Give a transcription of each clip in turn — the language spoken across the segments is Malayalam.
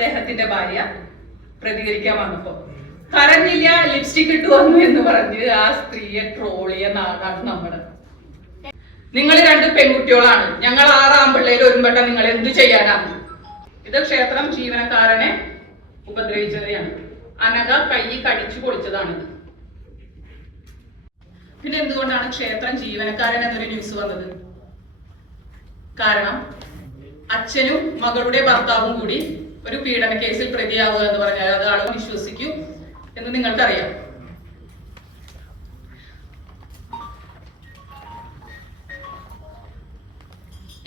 അദ്ദേഹത്തിന്റെ ഭാര്യ പ്രതികരിക്കാൻ വന്നപ്പോ കരഞ്ഞില്ല ലിപ്സ്റ്റിക് ഇട്ടു വന്നു എന്ന് പറഞ്ഞ് ആ സ്ത്രീയെ ട്രോളിയ നാടാണ് നമ്മുടെ നിങ്ങൾ രണ്ട് പെൺകുട്ടികളാണ്. ഞങ്ങൾ ആറാം പിള്ളേര് ഒരുമ്പെട്ട നിങ്ങൾ എന്ത് ചെയ്യാനാണ് ഇത് ക്ഷേത്രം ജീവനക്കാരനെ ഉപദ്രവിച്ചതാണ് അനഘ കൈ കടിച്ചു പൊളിച്ചതാണിത് പിന്നെ എന്തുകൊണ്ടാണ് ക്ഷേത്രം ജീവനക്കാരൻ എന്നൊരു ന്യൂസ് വന്നത്? കാരണം അച്ഛനും മകളുടെ ഭർത്താവും കൂടി ഒരു പീഡന കേസിൽ പ്രതിയാവുക എന്ന് പറഞ്ഞാൽ അത് ആളുകൾ വിശ്വസിക്കും എന്ന് നിങ്ങൾക്കറിയാം.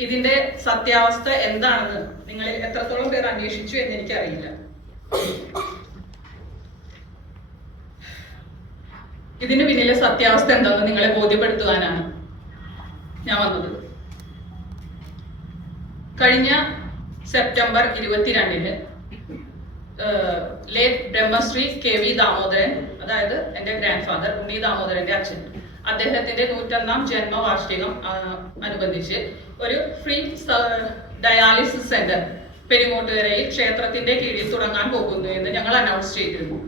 ഇതിന്റെ സത്യാവസ്ഥ എന്താണെന്ന് നിങ്ങൾ എത്രത്തോളം പേർ അന്വേഷിച്ചു എന്ന് എനിക്കറിയില്ല. ഇതിന് പിന്നിലെ സത്യാവസ്ഥ എന്താണെന്ന് നിങ്ങളെ ബോധ്യപ്പെടുത്തുവാനാണ് ഞാൻ വന്നത്. കഴിഞ്ഞ സെപ്റ്റംബർ ഇരുപത്തിരണ്ടിന് late Brahmashri K V Damodaran അതായത് എന്റെ ഗ്രാൻഡ് ഫാദർ ഉണ്ണി ദാമോദരന്റെ അച്ഛൻ അദ്ദേഹത്തിന്റെ നൂറ്റൊന്നാം ജന്മവാർഷികം അനുബന്ധിച്ച് ഒരു ഫ്രീ ഡയാലിസിസ് സെന്റർ പെരുമോട്ടുകരയിൽ ക്ഷേത്രത്തിന്റെ കീഴിൽ തുടങ്ങാൻ പോകുന്നു എന്ന് ഞങ്ങൾ അനൗൺസ് ചെയ്തിരുന്നു.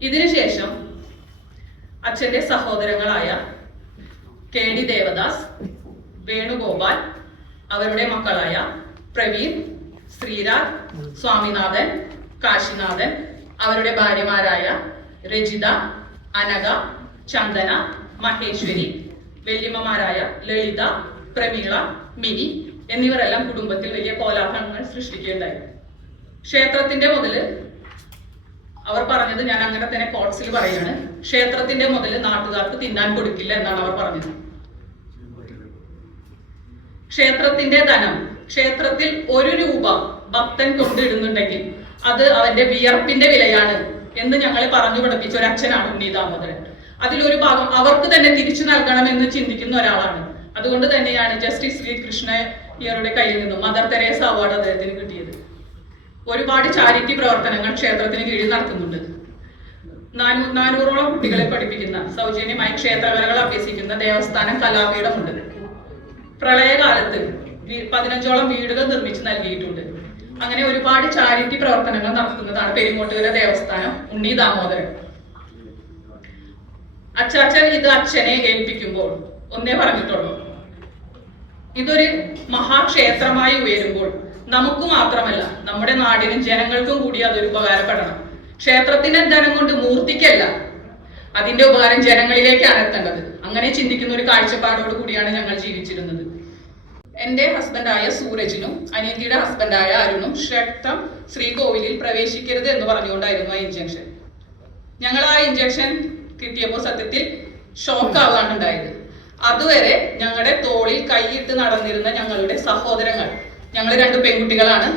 ഇതിനുശേഷം അച്ഛന്റെ സഹോദരങ്ങളായ കെ ഡി ദേവദാസ് വേണുഗോപാൽ അവരുടെ മക്കളായ പ്രവീൺ ശ്രീരാജ് സ്വാമിനാഥൻ കാശിനാഥൻ അവരുടെ ഭാര്യമാരായ രജിത അനഘ ചന്ദന മഹേശ്വരി വല്യമ്മമാരായ ലളിത പ്രമീള മിനി എന്നിവരെല്ലാം കുടുംബത്തിൽ വലിയ കോലാഹലങ്ങൾ സൃഷ്ടിക്കുകയുണ്ടായി. ക്ഷേത്രത്തിന്റെ മുതൽ അവർ പറഞ്ഞത് ഞാൻ അങ്ങനെ തന്നെ കോട്സിൽ പറയാണ്. ക്ഷേത്രത്തിന്റെ മുതൽ നാട്ടുകാർക്ക് തിന്നാൻ കൊടുക്കില്ല എന്നാണ് അവർ പറഞ്ഞത്. ക്ഷേത്രത്തിന്റെ ധനം. ക്ഷേത്രത്തിൽ ഒരു രൂപ ഭക്തൻ കൊണ്ടിടുന്നുണ്ടെങ്കിൽ അത് അവന്റെ വിയർപ്പിന്റെ വിലയാണ് എന്ന് ഞങ്ങളെ പറഞ്ഞു പഠിപ്പിച്ച ഒരു അച്ഛനാണ് ഉണ്ണി ദാമോദരൻ. അതിലൊരു ഭാഗം അവർക്ക് തന്നെ തിരിച്ചു നൽകണം എന്ന് ചിന്തിക്കുന്ന ഒരാളാണ്. അതുകൊണ്ട് തന്നെയാണ് ജസ്റ്റിസ് ശ്രീകൃഷ്ണ ഇയറുടെ കയ്യിൽ നിന്നും മദർ തെരേസ അവാർഡ് അദ്ദേഹത്തിന് കിട്ടിയത്. ഒരുപാട് ചാരിറ്റി പ്രവർത്തനങ്ങൾ ക്ഷേത്രത്തിന് കീഴിൽ നടത്തുന്നുണ്ട് നാനൂ- നാനൂറോളം കുട്ടികളെ പഠിപ്പിക്കുന്ന സൗജന്യമായി ക്ഷേത്രകലകൾ അഭ്യസിക്കുന്ന ദേവസ്ഥാനം കലാപീഠമുണ്ട്. പ്രളയകാലത്ത് പതിനഞ്ചോളം വീടുകൾ നിർമ്മിച്ച് നൽകിയിട്ടുണ്ട്. അങ്ങനെ ഒരുപാട് ചാരിറ്റി പ്രവർത്തനങ്ങൾ നടത്തുന്നതാണ് പെരുങ്ങോട്ടുകര ദേവസ്ഥാനം ഉണ്ണി ദാമോദരൻ. അച്ചാച്ചൻ ഇത് അച്ഛനെ ഏൽപ്പിക്കുമ്പോൾ ഒന്നേ പറഞ്ഞിട്ടുള്ളൂ. ഇതൊരു മഹാക്ഷേത്രമായി ഉയരുമ്പോൾ നമുക്ക് മാത്രമല്ല നമ്മുടെ നാടിനും ജനങ്ങൾക്കും കൂടി അതൊരു ഉപകാരപ്പെടണം. ക്ഷേത്രത്തിന്റെ ധനം കൊണ്ട് മൂർത്തിക്കല്ല അതിന്റെ ഉപകാരം ജനങ്ങളിലേക്കാണ് എത്തേണ്ടത് അങ്ങനെ ചിന്തിക്കുന്ന ഒരു കാഴ്ചപ്പാടോട് കൂടിയാണ് ഞങ്ങൾ ജീവിച്ചിരുന്നത്. എന്റെ ഹസ്ബൻഡായ സൂരജിനും അനിയത്തിയുടെ ഹസ്ബൻഡായ അരുണും ക്ഷേത്രം ശ്രീകോവിലിൽ പ്രവേശിക്കരുത് എന്ന് പറഞ്ഞുകൊണ്ടായിരുന്നു ആ ഇഞ്ചക്ഷൻ ഞങ്ങൾ ആ ഇഞ്ചക്ഷൻ കിട്ടിയപ്പോൾ സത്യത്തിൽ ഷോക്ക് ആവാണ് ഉണ്ടായത്. അതുവരെ ഞങ്ങളുടെ തോളിൽ കൈയിട്ട് നടന്നിരുന്ന ഞങ്ങളുടെ സഹോദരങ്ങൾ ഞങ്ങൾ രണ്ട് പെൺകുട്ടികളാണ്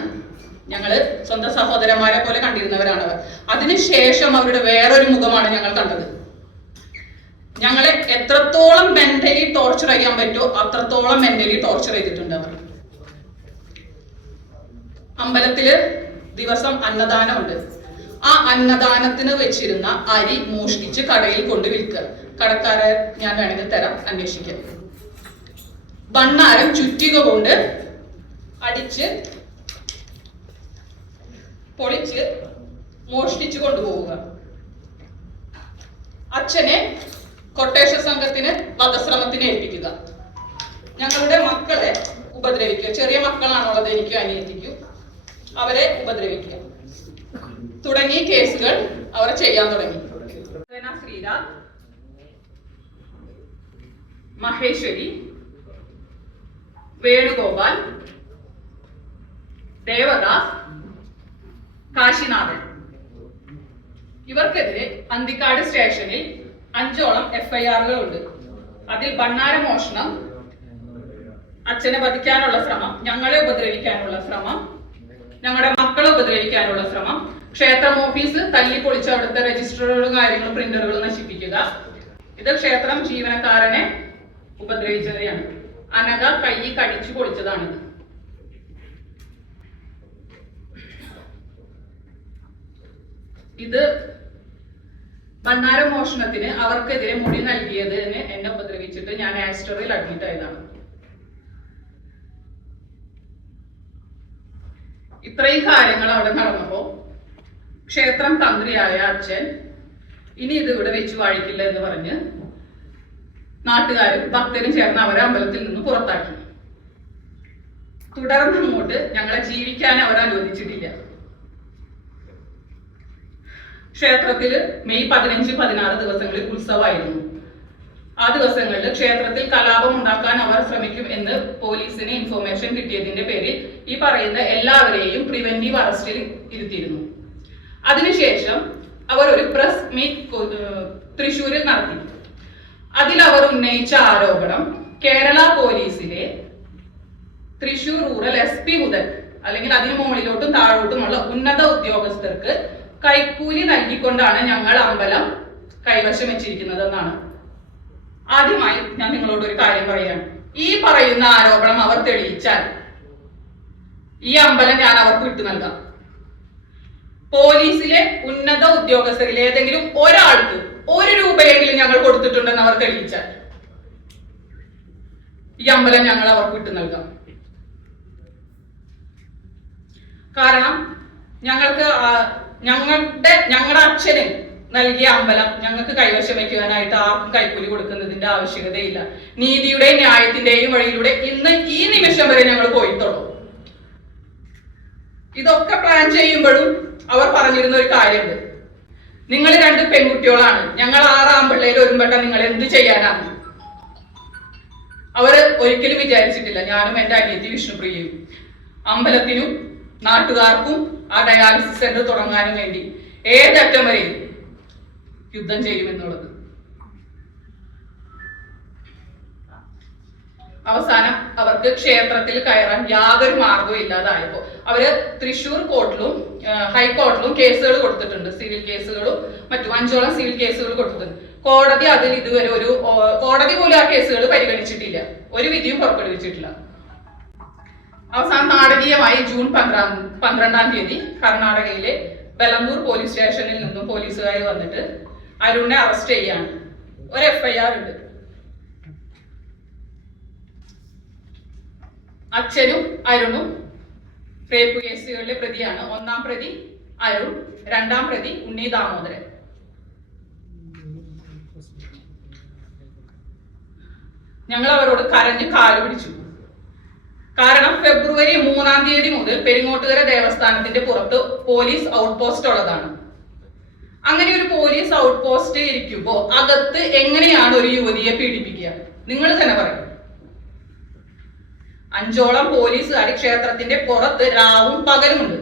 ഞങ്ങൾ സ്വന്തം സഹോദരന്മാരെ പോലെ കണ്ടിരുന്നവരാണ് അവർ അതിനുശേഷം അവരുടെ വേറൊരു മുഖമാണ് ഞങ്ങൾ കണ്ടത്. ഞങ്ങളെ എത്രത്തോളം മെന്റലി ടോർച്ചർ ചെയ്യാൻ പറ്റുമോ അത്രത്തോളം മെന്റലി ടോർച്ചർ ചെയ്തിട്ടുണ്ട് അവർ. അമ്പലത്തിൽ ദിവസം അന്നദാനമുണ്ട് ആ അന്നദാനത്തിന് വെച്ചിരുന്ന അരി മോഷ്ടിച്ച് കടയിൽ കൊണ്ട് വിൽക്കുക. കടക്കാരെ ഞാൻ വേണമെങ്കിൽ തരാം അന്വേഷിക്കാം. ഭണ്ണാരം ചുറ്റിക കൊണ്ട് അടിച്ച് പൊളിച്ച് മോഷ്ടിച്ചു കൊണ്ടുപോവുക. അച്ഛനെ കൊട്ടേഷൻ സംഘത്തിന് വധശ്രമത്തിന് ഏൽപ്പിക്കുക. ഞങ്ങളുടെ മക്കളെ ഉപദ്രവിക്കുക. ചെറിയ മക്കളാണുള്ളത് എനിക്കും അനിയത്തിക്കും അവരെ ഉപദ്രവിക്കുക. തുടങ്ങി കേസുകൾ അവർ ചെയ്യാൻ തുടങ്ങി. ശ്രീരാജ് മഹേശ്വരി വേണുഗോപാൽ ദേവദാസ് കാശിനാഥൻ. ഇവർക്കെതിരെ അന്തിക്കാട് സ്റ്റേഷനിൽ അഞ്ചോളം എഫ്ഐആറുകൾ ഉണ്ട് അതിൽ ഭണ്ണാര മോഷണം അച്ഛനെ വധിക്കാനുള്ള ശ്രമം ഞങ്ങളെ ഉപദ്രവിക്കാനുള്ള ശ്രമം ഞങ്ങളുടെ മക്കളെ ഉപദ്രവിക്കാനുള്ള ശ്രമം ക്ഷേത്രം ഓഫീസ് തല്ലി പൊളിച്ച് അവിടുത്തെ രജിസ്റ്ററുകളും കാര്യങ്ങളും പ്രിന്ററുകളും നശിപ്പിക്കുക. ഇത് ക്ഷേത്രം ജീവനക്കാരനെ ഉപദ്രവിച്ചതാണ് അനഘ കൈ കടിച്ചു പൊളിച്ചതാണിത്. ഇത് ഭണ്ണാര മോഷണത്തിന് അവർക്കെതിരെ മൊഴി എന്ന് എന്നെ ഉപദ്രവിച്ചിട്ട് ഞാൻ ആസ്റ്ററിൽ അഡ്മിറ്റ് ആയതാണ്. ഇത്രയും കാര്യങ്ങൾ അവിടെ നടന്നപ്പോ ക്ഷേത്രം തന്ത്രിയായ അച്ഛൻ ഇനി ഇത് ഇവിടെ വെച്ച് വാഴിക്കില്ല എന്ന് പറഞ്ഞ് നാട്ടുകാരും ഭക്തരും ചേർന്ന് അവരെ അമ്പലത്തിൽ നിന്ന് പുറത്താക്കി. തുടർന്ന് അങ്ങോട്ട് ഞങ്ങളെ ജീവിക്കാൻ അവർ അനുവദിച്ചിട്ടില്ല. ക്ഷേത്രത്തിൽ മെയ് പതിനഞ്ച് പതിനാറ് ദിവസങ്ങളിൽ ഉത്സവമായിരുന്നു. ആ ദിവസങ്ങളിൽ ക്ഷേത്രത്തിൽ കലാപം ഉണ്ടാക്കാൻ അവർ ശ്രമിക്കും എന്ന് പോലീസിന് ഇൻഫോർമേഷൻ കിട്ടിയതിന്റെ പേരിൽ ഈ പറയുന്ന എല്ലാവരെയും പ്രിവെന്റീവ് അറസ്റ്റിൽ ഇരുത്തിയിരുന്നു. അതിനുശേഷം അവർ ഒരു പ്രസ് മീറ്റ് തൃശൂരിൽ നടത്തി. അതിൽ അവർ ഉന്നയിച്ച ആരോപണം കേരള പോലീസിലെ തൃശൂർ റൂറൽ എസ് പി മുതൽ അല്ലെങ്കിൽ അതിനു മുകളിലോട്ടും താഴോട്ടുമുള്ള ഉന്നത ഉദ്യോഗസ്ഥർക്ക് കൈക്കൂലി നൽകിക്കൊണ്ടാണ് ഞങ്ങൾ അമ്പലം കൈവശം വെച്ചിരിക്കുന്നത് എന്നാണ് ആദ്യമായി ഞാൻ നിങ്ങളോട് ഒരു കാര്യം പറയാണ് ഈ പറയുന്ന ആരോപണം അവർ തെളിയിച്ചാൽ ഈ അമ്പലം ഞാൻ അവർക്ക് വിട്ടു നൽകാം. പോലീസിലെ ഉന്നത ഉദ്യോഗസ്ഥരിൽ ഏതെങ്കിലും ഒരാൾക്ക് ഒരു രൂപയെങ്കിലും ഞങ്ങൾ കൊടുത്തിട്ടുണ്ടെന്ന് അവർ തെളിയിച്ചാൽ ഈ അമ്പലം ഞങ്ങൾ അവർക്ക് വിട്ടു നൽകാം. കാരണം ഞങ്ങൾക്ക് ഞങ്ങളുടെ ഞങ്ങളുടെ അച്ഛന് നൽകിയ അമ്പലം ഞങ്ങൾക്ക് കൈവശം വയ്ക്കുവാനായിട്ട് ആർക്കും കൈക്കൂലി കൊടുക്കുന്നതിന്റെ ആവശ്യകതയില്ല. നീതിയുടെയും ന്യായത്തിന്റെയും വഴിയിലൂടെ ഇന്ന് ഈ നിമിഷം വരെ ഞങ്ങൾ പോയിട്ടുള്ളൂ ഇതൊക്കെ പ്ലാൻ ചെയ്യുമ്പോഴും അവർ പറഞ്ഞിരുന്ന ഒരു കാര്യമുണ്ട്. നിങ്ങൾ രണ്ട് പെൺകുട്ടികളാണ്. ഞങ്ങൾ ആറാം പിള്ളേർ ഒരുമ്പെട്ട നിങ്ങൾ എന്ത് ചെയ്യാനാണ്? അവർ ഒരിക്കലും വിചാരിച്ചിട്ടില്ല. ഞാനും എന്റെ അനിയത്തി വിഷ്ണുപ്രിയയും അമ്പലത്തിനും നാട്ടുകാർക്കും ആ ഡയാലിസിസ് സെന്റർ തുടങ്ങാനും വേണ്ടി ഏതറ്റം വരെ യുദ്ധം ചെയ്യുമെന്നുള്ളത് അവസാനം അവർക്ക് ക്ഷേത്രത്തിൽ കയറാൻ യാതൊരു മാർഗവും ഇല്ലാതായപ്പോ അവർ തൃശൂർ കോർട്ടിലും ഹൈക്കോർട്ടിലും കേസുകൾ കൊടുത്തിട്ടുണ്ട്. സിവിൽ കേസുകളും മറ്റു അഞ്ചോളം സിവിൽ കേസുകൾ കൊടുത്തിട്ടുണ്ട്. കോടതി അതിൽ ഇതുവരെ ഒരു കോടതി പോലും ആ കേസുകൾ പരിഗണിച്ചിട്ടില്ല. ഒരു വിധിയും പുറപ്പെടുവിച്ചിട്ടില്ല. അവസാനം നാടകീയമായി ജൂൺ പന്ത്രണ്ടാം പന്ത്രണ്ടാം തീയതി കർണാടകയിലെ ബലമ്പൂർ പോലീസ് സ്റ്റേഷനിൽ നിന്നും പോലീസുകാർ വന്നിട്ട് അരുണിനെ അറസ്റ്റ് ചെയ്യാണ്. ഒരു എഫ്ഐആർ ഉണ്ട്. അച്ഛനും അരുണും റേപ്പ് കേസുകളിലെ പ്രതിയാണ്. ഒന്നാം പ്രതി അരുൺ രണ്ടാം പ്രതി ഉണ്ണി ദാമോദരൻ. ഞങ്ങൾ അവരോട് കരഞ്ഞ് കാൽ പിടിച്ചു. കാരണം ഫെബ്രുവരി മൂന്നാം തീയതി മുതൽ പെരിങ്ങോട്ടുകര ദേവസ്ഥാനത്തിന്റെ പുറത്ത് പോലീസ് ഔട്ട് പോസ്റ്റ് ഉള്ളതാണ്. അങ്ങനെ ഒരു പോലീസ് ഔട്ട് പോസ്റ്റ് ഇരിക്കുമ്പോ അകത്ത് എങ്ങനെയാണ് ഒരു യുവതിയെ പീഡിപ്പിക്കുക? നിങ്ങൾ തന്നെ പറയും. അഞ്ചോളം പോലീസുകാർ ക്ഷേത്രത്തിന്റെ പുറത്ത് രാവും പകലുമുണ്ട്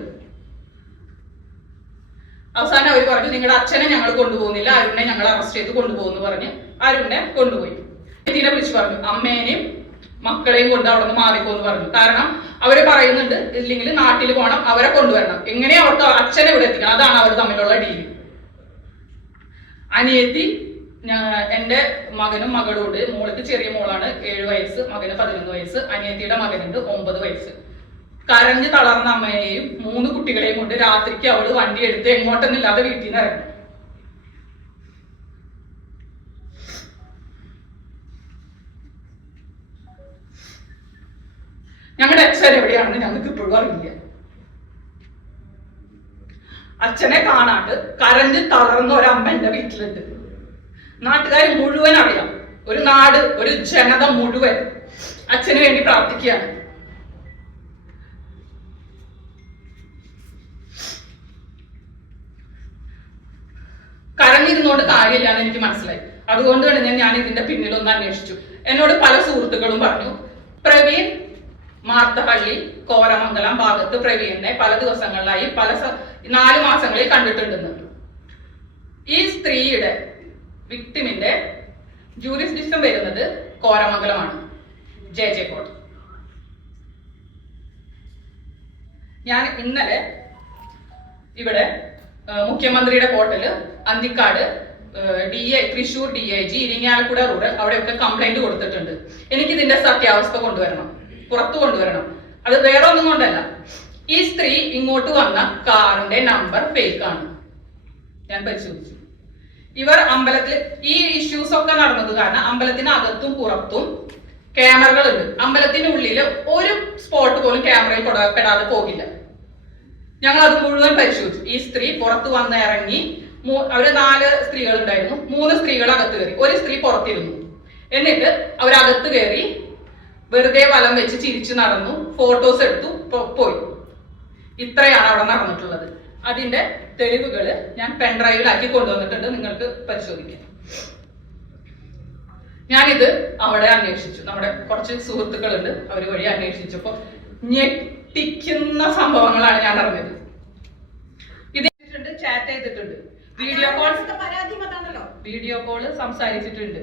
അവസാനം അവർ പറഞ്ഞു നിങ്ങളുടെ അച്ഛനെ ഞങ്ങൾ കൊണ്ടുപോകുന്നില്ല അരുണിനെ ഞങ്ങൾ അറസ്റ്റ് ചെയ്ത് കൊണ്ടുപോകുന്നു പറഞ്ഞ് അരുണിനെ കൊണ്ടുപോയി. ഇതിനെ വിളിച്ച് പറഞ്ഞു അമ്മേനെയും മക്കളെയും കൊണ്ട് അവിടെ നിന്ന് മാറിപ്പോന്ന് പറഞ്ഞു. കാരണം അവർ പറയുന്നുണ്ട് ഇല്ലെങ്കിൽ നാട്ടിൽ പോകണം അവരെ കൊണ്ടുവരണം. എങ്ങനെ അവർക്ക് അച്ഛനെ ഇവിടെ എത്തിക്കണം? അതാണ് അവർ തമ്മിലുള്ള ഡീൽ അനിയത്തി എന്റെ മകനും മകളോട് മോൾക്ക് ചെറിയ മോളാണ്. ഏഴ് വയസ്സ് മകന് പതിനൊന്ന് വയസ്സ് അനിയത്തിയുടെ മകനുണ്ട് ഒമ്പത് വയസ്സ്. കരഞ്ഞ് തളർന്ന അമ്മയെയും മൂന്ന് കുട്ടികളെയും കൊണ്ട് രാത്രിക്ക് അവൾ വണ്ടി എടുത്ത് എങ്ങോട്ടെന്നില്ലാതെ വീട്ടിൽ നിന്ന് ഇറങ്ങി. ഞങ്ങളുടെ അച്ഛൻ എവിടെയാണെന്ന് ഞങ്ങൾക്ക് ഇപ്പോഴും അറിയില്ല. അച്ഛനെ കാണാണ്ട് കരഞ്ഞ് തളർന്ന ഒരമ്മ എന്റെ വീട്ടിലുണ്ട്. നാട്ടുകാർ മുഴുവൻ അറിയാം. ഒരു നാട് ഒരു ജനത മുഴുവൻ അച്ഛന് വേണ്ടി പ്രാർത്ഥിക്കുകയാണ്. കരഞ്ഞിരുന്നോണ്ട് കാര്യമില്ലാന്ന് എനിക്ക് മനസ്സിലായി. അതുകൊണ്ട് തന്നെ ഞാൻ ഇതിന്റെ പിന്നിലൊന്ന് അന്വേഷിച്ചു. എന്നോട് പല സുഹൃത്തുക്കളും പറഞ്ഞു പ്രവീൺ മാർത്തഹള്ളി കോരമംഗലം ഭാഗത്ത് പ്രവീണിനെ പല ദിവസങ്ങളിലായി പല നാല് മാസങ്ങളിൽ കണ്ടിട്ടുണ്ടെന്ന്. ഈ സ്ത്രീയുടെ വിക്ടിമിന്റെ ജൂറിസ്ഡിക്ഷൻ വരുന്നത് കോരമംഗലമാണ്. ജെ. ജെ. കോട്ട് ഞാൻ ഇന്നലെ ഇവിടെ മുഖ്യമന്ത്രിയുടെ കോട്ടിൽ Anthikad D A Thrissur D I G Irinjalakuda rural അവിടെയൊക്കെ കംപ്ലൈന്റ് കൊടുത്തിട്ടുണ്ട്. എനിക്ക് ഇതിന്റെ സത്യാവസ്ഥ കൊണ്ടുവരണം. പുറത്തു കൊണ്ടുവരണം. അത് വേറെ ഒന്നും കൊണ്ടല്ല. ഈ സ്ത്രീ ഇങ്ങോട്ട് വന്ന കാറിന്റെ നമ്പർ ഫേക്ക് ആണ്. ഞാൻ പരിശോധിച്ചു. ഇവർ അമ്പലത്തിൽ ഈ ഇഷ്യൂസ് ഒക്കെ നടന്നത് കാരണം അമ്പലത്തിന് അകത്തും പുറത്തും ക്യാമറകളുണ്ട്. അമ്പലത്തിന്റെ ഉള്ളിൽ ഒരു സ്പോട്ട് പോലും ക്യാമറയിൽ പെടാ- പെടാതെ പോകില്ല. ഞങ്ങൾ അത് മുഴുവൻ പരിശോധിച്ചു. ഈ സ്ത്രീ പുറത്ത് വന്ന് ഇറങ്ങി അവർ നാല് സ്ത്രീകൾ ഉണ്ടായിരുന്നു മൂന്ന് സ്ത്രീകൾ അകത്ത് കയറി. ഒരു സ്ത്രീ പുറത്തിരുന്നു. എന്നിട്ട് അവരകത്ത് കയറി വെറുതെ വലം വെച്ച് ചിരിച്ചു നടന്നു ഫോട്ടോസ് എടുത്തു പോയി. ഇത്രയാണ് അവിടെ നടന്നിട്ടുള്ളത്. അതിന്റെ തെളിവുകൾ ഞാൻ പെൻഡ്രൈവിലാക്കി കൊണ്ടുവന്നിട്ടുണ്ട് നിങ്ങൾക്ക് പരിശോധിക്കാം. ഞാനിത് അവിടെ അന്വേഷിച്ചു. നമ്മുടെ കുറച്ച് സുഹൃത്തുക്കളുണ്ട് അവർ വഴി അന്വേഷിച്ചപ്പോ ഞെട്ടിക്കുന്ന സംഭവങ്ങളാണ് ഞാൻ അറിഞ്ഞത്. ഇത് ചാറ്റ് ചെയ്തിട്ടുണ്ട്. വീഡിയോ കോൾ വീഡിയോ കോൾ സംസാരിച്ചിട്ടുണ്ട്.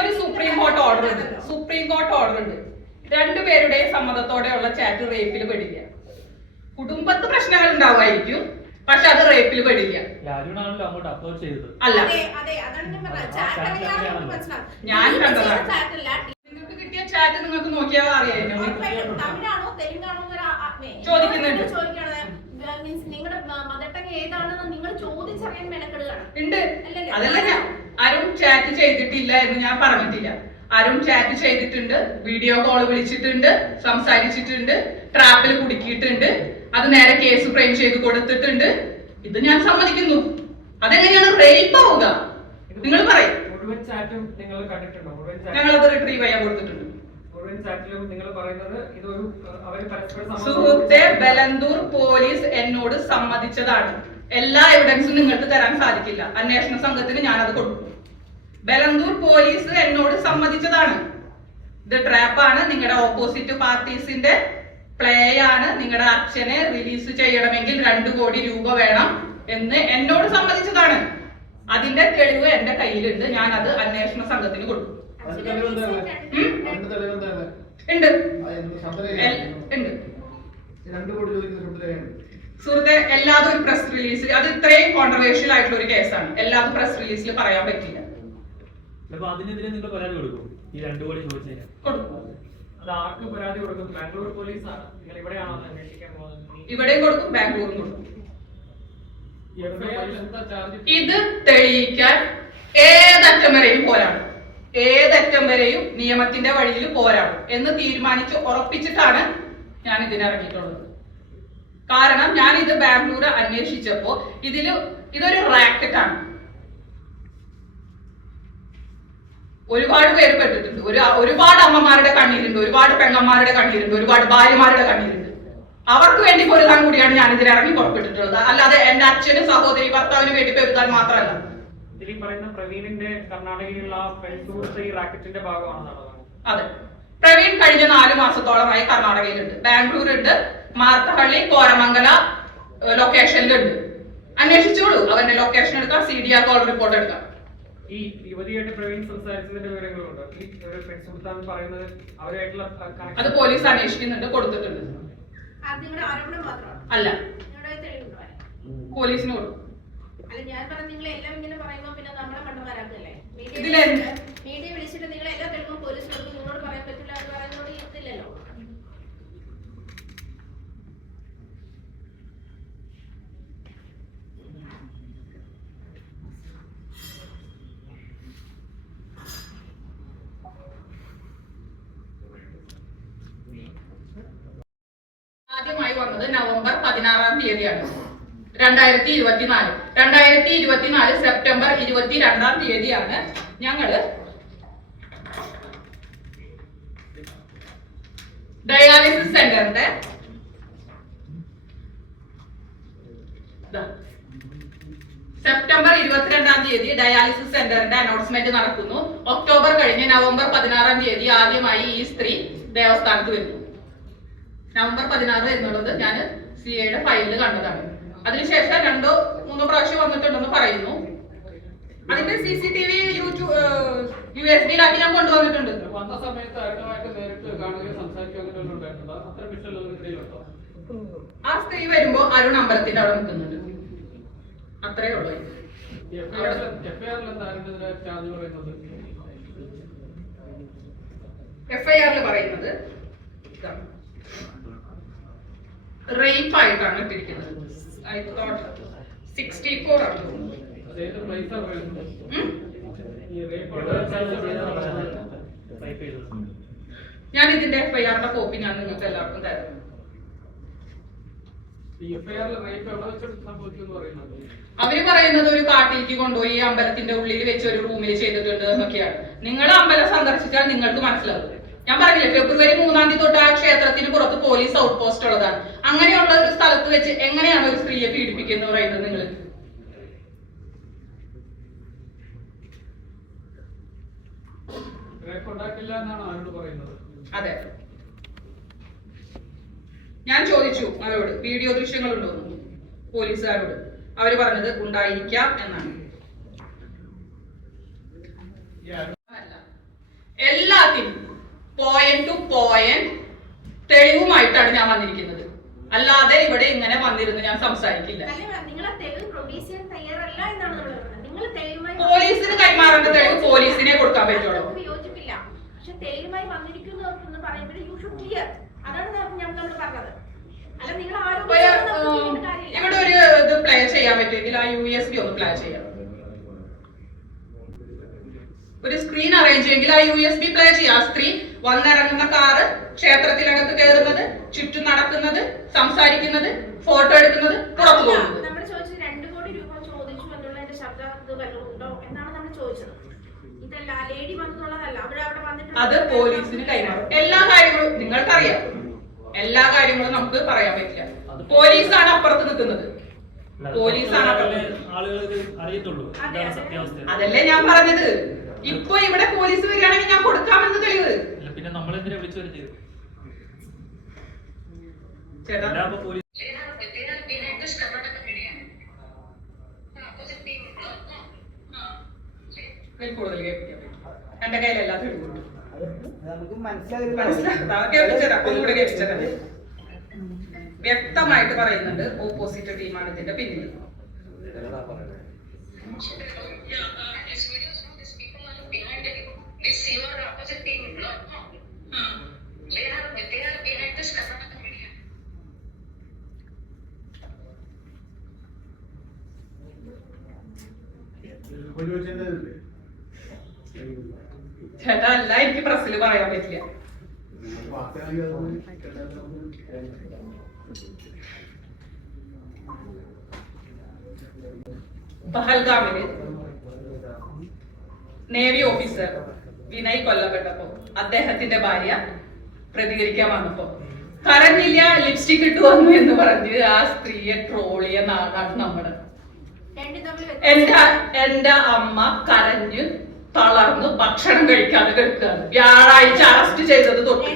ഒരു സുപ്രീം കോർട്ട് ഓർഡർ ഉണ്ട്. സുപ്രീം കോർട്ട് ഓർഡർ ഉണ്ട്. രണ്ടുപേരുടെയും സമ്മതത്തോടെയുള്ള ചാറ്റ് റേപ്പിൽ പെടില്ല. കുടുംബത്ത് പ്രശ്നങ്ങൾ ഉണ്ടാവുമായിരിക്കും പക്ഷെ അത് റേപ്പിൽ പെടില്ല. രാജുവാണല്ലോ അങ്ങോട്ട് അപ്ലോഡ് ചെയ്തത്. അല്ല. അതെ അതെ അതാണ് ഞാൻ നിങ്ങൾക്ക് കിട്ടിയ ചാറ്റ് നിങ്ങൾക്ക് നോക്കിയാൽ അറിയാം തമിഴാണോ തെലുങ്കാണോ എന്നൊരു ആ- ആ- മേ- ചോദിക്കുന്നുണ്ട്. മീൻസ് നിങ്ങളുടെ മദർ ടങ് ഏതാണെന്ന് നിങ്ങൾ ചോദിച്ചറിയാൻ മെനക്കെടുകയാണ്. ഉണ്ട്. അല്ലല്ലേ? അതല്ല ഞാൻ അരുൺ ചാറ്റ് ചെയ്തിട്ടില്ല എന്ന് ഞാൻ പറഞ്ഞിട്ടില്ല. അരുൺ ചാറ്റ് ചെയ്തിട്ടുണ്ട് വീഡിയോ കോൾ വിളിച്ചിട്ടുണ്ട് സംസാരിച്ചിട്ടുണ്ട് ട്രാപ്പിൽ കുടുക്കിയിട്ടുണ്ട് അത് നേരെ കേസ് ഫ്രെയിം ചെയ്ത് കൊടുത്തിട്ടുണ്ട്. ഇത് ഞാൻ സമ്മതിക്കുന്നു. അതെങ്ങനെയാണ്? റേപ്പ് ആവുക. നിങ്ങൾ പറയും. മുഴുവൻ ചാറ്റും നിങ്ങൾ കണ്ടിട്ടുണ്ടോ? മുഴുവൻ ചാറ്റും ഞങ്ങളത് റിട്രീവ് ചെയ്യാൻ കൊടുത്തിട്ടുണ്ട്. സുഹൃത്തെ ബലന്തൂർ പോലീസ് എന്നോട് സമ്മതിച്ചതാണ്. എല്ലാ എവിഡൻസും നിങ്ങൾക്ക് തരാൻ സാധിക്കില്ല. അന്വേഷണ സംഘത്തിന് ഞാനത് കൊടുക്കും. ബലന്തൂർ പോലീസ് എന്നോട് സമ്മതിച്ചതാണ്. ഇത് ട്രാപ്പാണ് നിങ്ങളുടെ ഓപ്പോസിറ്റ് പാർട്ടീസിന്റെ പ്ലേ ആണ് നിങ്ങളുടെ അച്ഛനെ റിലീസ് ചെയ്യണമെങ്കിൽ രണ്ടു കോടി രൂപ വേണം എന്ന് എന്നോട് സമ്മതിച്ചതാണ്. അതിന്റെ തെളിവ് എന്റെ കയ്യിലുണ്ട്. ഞാൻ അത് അന്വേഷണ സംഘത്തിന് കൊടുക്കും ഉണ്ട്. സുഹൃത്തെ എല്ലാതും ഒരു പ്രസ് റിലീസിൽ അത് ഇത്രയും കോൺട്രവേഴ്ഷ്യൽ ആയിട്ടുള്ള ഒരു കേസാണ് എല്ലാതും പ്രസ് റിലീസിൽ പറയാൻ പറ്റില്ല അപ്പൊ അതിനെതിരെ നിങ്ങൾ പരാതി കൊടുക്കും. ഈ രണ്ടു കോടി ചോദിച്ചതിന്. അത് ആർക്ക് പരാതി കൊടുക്കും? ബാംഗ്ലൂർ പോലീസാണ്. നിങ്ങൾ ഇവിടെയാണോ അന്വേഷിക്കാൻ പോകുന്നത്? ഇവിടെയും കൊടുക്കും ബാംഗ്ലൂരും കൊടുക്കും. ഇത് തെളിയിക്കാൻ ഏതറ്റം വരെയും പോരാടും. ഏതറ്റം വരെയും നിയമത്തിന്റെ വഴിയിൽ പോരാടും എന്ന് തീരുമാനിച്ച് ഉറപ്പിച്ചിട്ടാണ് ഞാൻ ഇതിനിറങ്ങിയിട്ടുള്ളത് കാരണം ഞാൻ ഇത് ബാംഗ്ലൂർ അന്വേഷിച്ചപ്പോ ഇതിൽ ഇതൊരു റാക്കറ്റ് ആണ് ഒരുപാട് പേര് പെട്ടിട്ടുണ്ട്. ഒരു ഒരുപാട് അമ്മമാരുടെ കണ്ണീരുണ്ട് ഒരുപാട് പെങ്ങന്മാരുടെ കണ്ണീരുണ്ട് ഒരുപാട് ഭാര്യമാരുടെ കണ്ണീരുണ്ട്. അവർക്ക് വേണ്ടി പൊരുതാൻ കൂടിയാണ് ഞാൻ ഇതിൽ ഇറങ്ങി പുറപ്പെട്ടിട്ടുള്ളത്. അല്ലാതെ എന്റെ അച്ഛനും സഹോദരി ഭർത്താവിന് വേണ്ടി പൊരുതാൻ മാത്രമല്ല. ഇതിൽ ഈ പറയുന്ന പ്രവീണിന്റെ കർണാടകയിലുള്ള ആ പെൺസുഹൃത്ത് ഈ റാക്കറ്റിന്റെ ഭാഗമാണെന്നാണ് അതെ. പ്രവീൺ കഴിഞ്ഞ നാല് മാസത്തോളമായി കർണാടകയിലുണ്ട്. ബാംഗ്ലൂരുണ്ട് മാർത്തഹള്ളി കോരമംഗല ലൊക്കേഷനിലുണ്ട് അന്വേഷിച്ചോളൂ. അവന്റെ ലൊക്കേഷൻ എടുക്കാം C D R call report എടുക്കാം. ഈ യുവതിയായിട്ട് പ്രവീൺ സംസാരിച്ചതിന്റെ വിവരങ്ങളുണ്ട്? ഈ ഒരു പെൺസുഹൃത്താന്ന് പറയുന്നത് അവരായിട്ടുള്ള അത് പോലീസ് അന്വേഷിക്കുന്നുണ്ട് കൊടുത്തിട്ടുണ്ട്. അല്ല? പോലീസിന് കൊടുക്കും അല്ല ഞാൻ പറഞ്ഞ നിങ്ങൾ എല്ലാം ഇങ്ങനെ പറയുമ്പോ പിന്നെ നമ്മളെ മണ്ടന്മാരാക്കല്ലേ മീഡിയ ഇതിലെ- വിളിച്ചിട്ട് മീഡിയ വിളിച്ചിട്ട് നിങ്ങൾ എല്ലാ തെളിവും പോലീസ് കൊടുക്കും നിങ്ങളോട് പറയാൻ പറ്റില്ല എന്ന് പറയുന്നതോട് ഇതില്ലല്ലോ ആദ്യമായി വന്നത് നവംബർ പതിനാറാം തീയതിയാണ്. രണ്ടായിരത്തി ഇരുപത്തിനാല്. രണ്ടായിരത്തി ഇരുപത്തിനാല് സെപ്റ്റംബർ ഇരുപത്തി രണ്ടാം തീയതിയാണ് ഞങ്ങൾ ഡയാലിസിസ് സെന്ററിന്റെ. സെപ്റ്റംബർ ഇരുപത്തിരണ്ടാം തീയതി ഡയാലിസിസ് സെന്ററിന്റെ അനൗൺസ്മെന്റ് നടക്കുന്നു. ഒക്ടോബർ കഴിഞ്ഞ് നവംബർ പതിനാറാം തീയതി ആദ്യമായി ഈ സ്ത്രീ ദേവസ്ഥാനത്ത് വരുന്നു. നവംബർ പതിനാറ് എന്നുള്ളത് ഞാൻ സി എയുടെ ഫയലിൽ കണ്ടതാണ്. അതിനുശേഷം രണ്ടോ മൂന്നോ പ്രാവശ്യം വന്നിട്ടുണ്ടെന്ന് പറയുന്നു. അതിന്റെ C C T V YouTube U S ബിയിലാക്കി ഞാൻ കൊണ്ടുവന്നിട്ടുണ്ട്. വന്ന സമയത്ത് അരുണമായിട്ട് നേരിട്ട് കാണുകയും സംസാരിക്കുകയും അങ്ങനെ അത്ര വിഷയം ഇതിലുണ്ടോ ആ സ്ത്രീ വരുമ്പോ അരുൺ അമ്പലത്തിന്റെ അവിടെ നിൽക്കുന്നുണ്ട്. അത്രേ ഉള്ളൂ. എഫ്ഐആറിൽ പറയുന്നത്? പറയുന്നത് റേപ്പ് ആയിട്ടാണ് ഇട്ടിരിക്കുന്നത്. ഐ തോട്ട് സിക്സ്റ്റി ഫോർ ആണ് ഞാൻ ഇതിന്റെ എഫ്ഐആറിന്റെ കോപ്പി ഞാൻ നിങ്ങൾക്ക് എല്ലാവർക്കും തരുന്നു അവർ പറയുന്നത് ഒരു കാട്ടിലേക്ക് കൊണ്ടുപോയി അമ്പലത്തിന്റെ ഉള്ളിൽ വെച്ച് ഒരു റൂമിൽ ചെയ്തിട്ടുണ്ട് എന്നൊക്കെയാണ്. നിങ്ങൾ അമ്പലം സന്ദർശിച്ചാൽ നിങ്ങൾക്ക് മനസ്സിലാവും. ഞാൻ പറഞ്ഞില്ലേ ഫെബ്രുവരി മൂന്നാം തീയതി തൊട്ട് ആ ക്ഷേത്രത്തിന് പുറത്ത് പോലീസ് ഔട്ട് പോസ്റ്റ് ഉള്ളതാണ്. അങ്ങനെയുള്ള ഒരു സ്ഥലത്ത് വെച്ച് എങ്ങനെയാണ് ഒരു സ്ത്രീയെ പീഡിപ്പിക്കുന്നത് പറയുന്നത് നിങ്ങൾ? അതെ. ഞാൻ ചോദിച്ചു അവരോട് വീഡിയോ ദൃശ്യങ്ങൾ ഉണ്ടോ പോലീസുകാരോട്. അവർ പറഞ്ഞത് ഉണ്ടായിരിക്കാം എന്നാണ്. എല്ലാത്തിനും പോയിന്റ് ടു പോയിന്റ് തെളിവുമായിട്ടാണ് ഞാൻ വന്നിരിക്കുന്നത്. അല്ലാതെ ഇവിടെ ഇങ്ങനെ വന്നിരുന്ന് ഞാൻ സംസാരിക്കില്ല. പോലീസിന് കൈമാറേണ്ട തെളിവ് പോലീസിനെ കൊടുക്കാൻ പറ്റുള്ളൂ. ഇവിടെ ഒരു ഇത് പ്ലേ ചെയ്യാൻ പറ്റുമെങ്കിൽ ആ യു എസ് ബി ഒന്ന് പ്ലേ ചെയ്യാം. ഒരു സ്ക്രീൻ അറേഞ്ച് ചെയ്യുമെങ്കിൽ ആ യു എസ് ബി പ്ലേ ചെയ്യാം. ആ സ്ത്രീ വന്നിറങ്ങുന്ന കാറ് ക്ഷേത്രത്തിനകത്ത് കയറുന്നത് ചുറ്റും നടക്കുന്നത് സംസാരിക്കുന്നത് ഫോട്ടോ എടുക്കുന്നത് പുറത്തു പോകുന്നത് നമ്മൾ ചോദിച്ചത് രണ്ട് കോടി രൂപ ചോദിച്ചു എന്നുള്ളതിന്റെ ശബ്ദ ഉണ്ടോ എന്നാണ് നമ്മൾ ചോദിച്ചത്. ഇതല്ല ലേഡി വന്നുള്ളതല്ല അവിടെ അവിടെ വന്നിട്ട് അത് പോലീസിന് കൈമാറും. എല്ലാ കാര്യങ്ങളും നിങ്ങൾക്കറിയാം. എല്ലാ കാര്യങ്ങളും നമുക്ക് പറയാൻ പറ്റില്ല. പോലീസാണ് അപ്പുറത്ത് നിൽക്കുന്നത്. പോലീസാണ് അപ്പുറത്ത് അതല്ലേ ഞാൻ പറഞ്ഞത്. ഇപ്പൊ ഇവിടെ പോലീസ് വരികയാണെങ്കിൽ ഞാൻ കൊടുക്കാമെന്ന് തെളിവ്. പിന്നെ നമ്മൾ എന്തിനാ വിളിച്ചു വരുത്തിയത്? കൂടുതൽ കേൾപ്പിക്കാൻ എന്റെ തെളിവുണ്ട് വ്യക്തമായിട്ട് പറയുന്നുണ്ട് ഓപ്പോസിറ്റ് ടീമാണ് ഇതിന്റെ പിന്നിൽ. അതൊന്ന് പഹൽഗാമിൽ നേവി ഓഫീസർ വിനയ് കൊല്ലപ്പെട്ടപ്പോ അദ്ദേഹത്തിന്റെ ഭാര്യ പ്രതികരിക്കാൻ വന്നപ്പോ കരഞ്ഞില്ല ലിപ്സ്റ്റിക് ഇട്ടു വന്നു എന്ന് പറഞ്ഞ് ആ സ്ത്രീയെ ട്രോളിയ നാടാണ് നമ്മുടെ എന്റെ എന്റെ അമ്മ കരഞ്ഞ് തളർന്ന് ഭക്ഷണം കഴിക്കാതെ കിടക്കുകയാണ്. വ്യാഴാഴ്ച അറസ്റ്റ് ചെയ്തത് തൊട്ട്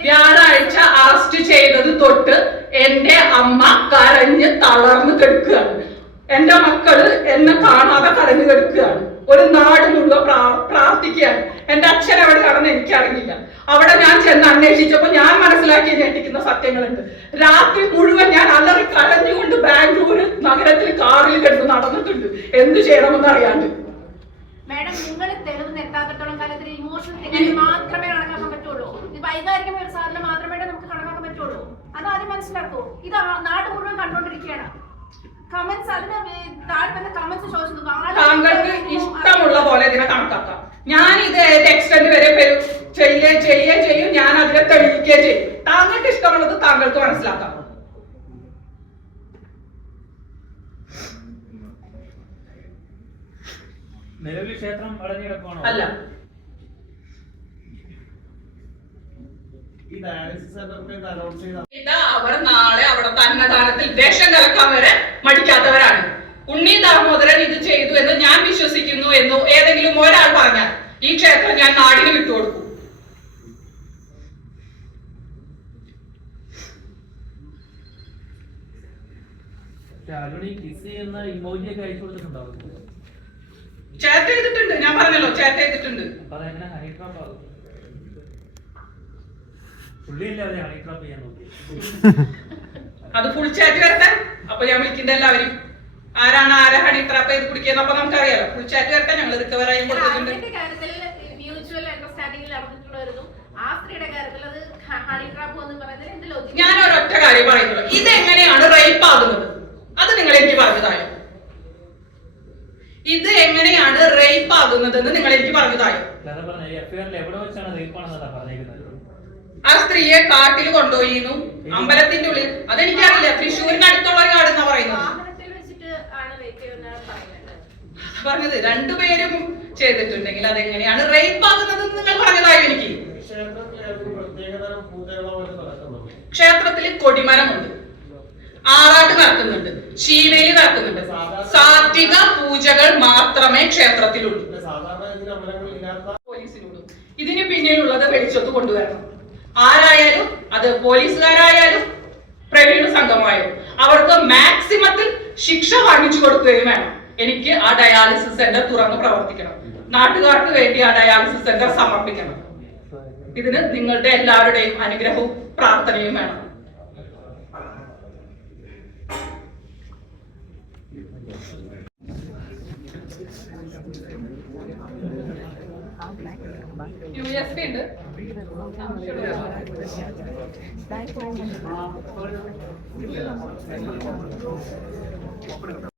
വ്യാഴാഴ്ച അറസ്റ്റ് ചെയ്തത് തൊട്ട് എന്റെ അമ്മ കരഞ്ഞ് തളർന്നു കിടക്കുകയാണ്. എന്റെ മക്കൾ എന്നെ കാണാതെ കരഞ്ഞു കിടക്കുകയാണ്. ഒരു നാട് മുഴുവൻ പ്രാ- പ്രാർത്ഥിക്കുകയാണ്. എന്റെ അച്ഛൻ എവിടെയാണെന്ന് എനിക്കറിയില്ല. അവിടെ ഞാൻ ചെന്ന് അന്വേഷിച്ചപ്പോ ഞാൻ മനസ്സിലാക്കി ഞെട്ടിക്കുന്ന സത്യങ്ങളുണ്ട്. രാത്രി മുഴുവൻ ഞാൻ അലറി കരഞ്ഞുകൊണ്ട് ബാംഗ്ലൂര് നഗരത്തിൽ കാറിൽ കിടന്ന് നടന്നിട്ടുണ്ട്. എന്ത് ചെയ്യണമെന്ന് അറിയാണ്ട്. മാഡം നിങ്ങൾ തെളിവ് എത്താത്തിടത്തോളം കാലത്തിൽ ഇമോഷണൽ തെളിവ് മാത്രമേ നടക്കാൻ പറ്റുള്ളൂ. ഇത് വൈകാരികമായ ഒരു സാധനം മാത്രമേ നമുക്ക് കണക്കാക്കാൻ പറ്റുള്ളൂ അത് ആദ്യം മനസ്സിലാക്കൂ ഇത് നാട് മുഴുവൻ കണ്ടോണ്ടിരിക്കുകയാണ് കമന്റ്സ് അതിന് താഴെ തന്നെ കമന്റ്സ് ചോദിച്ചു താങ്കൾക്ക് ഇഷ്ടമുള്ള പോലെ ഇതിനെ കണക്കാക്കാം. ഞാൻ ഇത് എക്സ്റ്റന്റ് വരെ പെരു- ചെയ്യേ ചെയ്യുകയും ചെയ്യും ഞാൻ അതിനെ തെളിയിക്കുകയും ചെയ്യും. താങ്കൾക്ക് ഇഷ്ടമുള്ളത് താങ്കൾക്ക് മനസ്സിലാക്കാം. നിലവിൽ ക്ഷേത്രം അടഞ്ഞിടക്കണോ അല്ല ഈ ഡയാലിസിസ് സെന്ററിന് അനൗൺസ് ചെയ്ത ഇതാ അവർ നാളെ അവിടെ അന്നദാനത്തിൽ വിഷം കലക്കാൻ വരെ മടിക്കാത്തവരാണ്. ഉണ്ണി ദാമോദരൻ ഇത് ചെയ്തു എന്ന് ഞാൻ വിശ്വസിക്കുന്നു എന്ന് ഏതെങ്കിലും ഒരാൾ പറഞ്ഞാൽ ഈ ക്ഷേത്രം ഞാൻ നാടിന് വിട്ടുകൊടുക്കും ചാറ്റ് ചെയ്തിട്ടുണ്ട് ഞാൻ പറഞ്ഞല്ലോ ചാറ്റ് ചെയ്തിട്ടുണ്ട് അപ്പൊ അതെങ്ങനെ ഹണി ട്രാപ്പ് ആകും പുള്ളിയല്ലേ അവരെ ഹണി ട്രാപ്പ് ചെയ്യാൻ നോക്കി അത് ഫുൾ ചാറ്റ് വരട്ടെ? അപ്പൊ ഞാൻ വിളിക്കണ്ട എല്ലാവരും ആരാണ് ആരെ ഹണി ട്രാപ്പ് ചെയ്ത് കുടിക്കുന്നത് അപ്പൊ നമുക്കറിയാലോ. ഫുൾ ചാറ്റ് വരട്ടെ? ഞങ്ങൾ റിക്കവർ ആയി കൊടുത്തിട്ടുണ്ട്. അതിന്റെ കാര്യത്തിൽ മ്യൂച്വൽ അണ്ടർസ്റ്റാൻഡിംഗിൽ നടന്നിട്ടുള്ളവരും ആ സ്ത്രീയുടെ അത് ഹണി എന്ന് പറയുന്നതിൽ എന്ത് ലോജിക്ക് ഞാൻ ഒരൊറ്റ കാര്യം പറയുന്നുള്ളൂ. ഇതെങ്ങനെയാണ് റേപ്പ് ആകുന്നത്? അത് നിങ്ങൾ എനിക്ക് പറഞ്ഞതായോ ഇത് എങ്ങനെയാണ് റേപ്പ് ആകുന്നത് നിങ്ങൾ എനിക്ക് പറഞ്ഞതായോ തായോ? പറഞ്ഞ ഐ എവിടെ വെച്ചാണ് റേപ്പാണെന്നല്ല പറഞ്ഞേക്കുന്നത്? ആ സ്ത്രീയെ കാട്ടിൽ കൊണ്ടുപോയിരുന്നു. അമ്പലത്തിന്റെ ഉള്ളിൽ. അതെനിക്കറിയില്ല. തൃശ്ശൂരിന്റെ അടുത്തുള്ള ഒരു കാടെന്നാ പറയുന്നത് പറഞ്ഞത്. രണ്ടുപേരും ചെയ്തിട്ടുണ്ടെങ്കിൽ അതെങ്ങനെയാണ്? റേപ്പ് ആകുന്നത് നിങ്ങൾ പറഞ്ഞതായി എനിക്ക്? ക്ഷേത്രത്തിൽ കൊടിമരമുണ്ട്. ആറാട്ട് നടക്കുന്നുണ്ട് ശീവേലി നടക്കുന്നുണ്ട് സാത്വിക പൂജകൾ മാത്രമേ ക്ഷേത്രത്തിലുള്ളൂ. പോലീസിനുള്ളൂ ഇതിന് പിന്നിലുള്ളത് വെളിച്ചത്ത് കൊണ്ടുവരണം. ആരായാലും അത് പോലീസുകാരായാലും പ്രവീണ സംഘമായാലും അവർക്ക് മാക്സിമത്തിൽ ശിക്ഷ വാങ്ങിച്ചു കൊടുക്കുകയും വേണം. എനിക്ക് ആ ഡയാലിസിസ് സെന്റർ തുറന്ന് പ്രവർത്തിക്കണം. നാട്ടുകാർക്ക് വേണ്ടി ആ ഡയാലിസിസ് സെന്റർ സമർപ്പിക്കണം. ഇതിന് നിങ്ങളുടെ എല്ലാവരുടെയും അനുഗ്രഹവും പ്രാർത്ഥനയും വേണം. 大根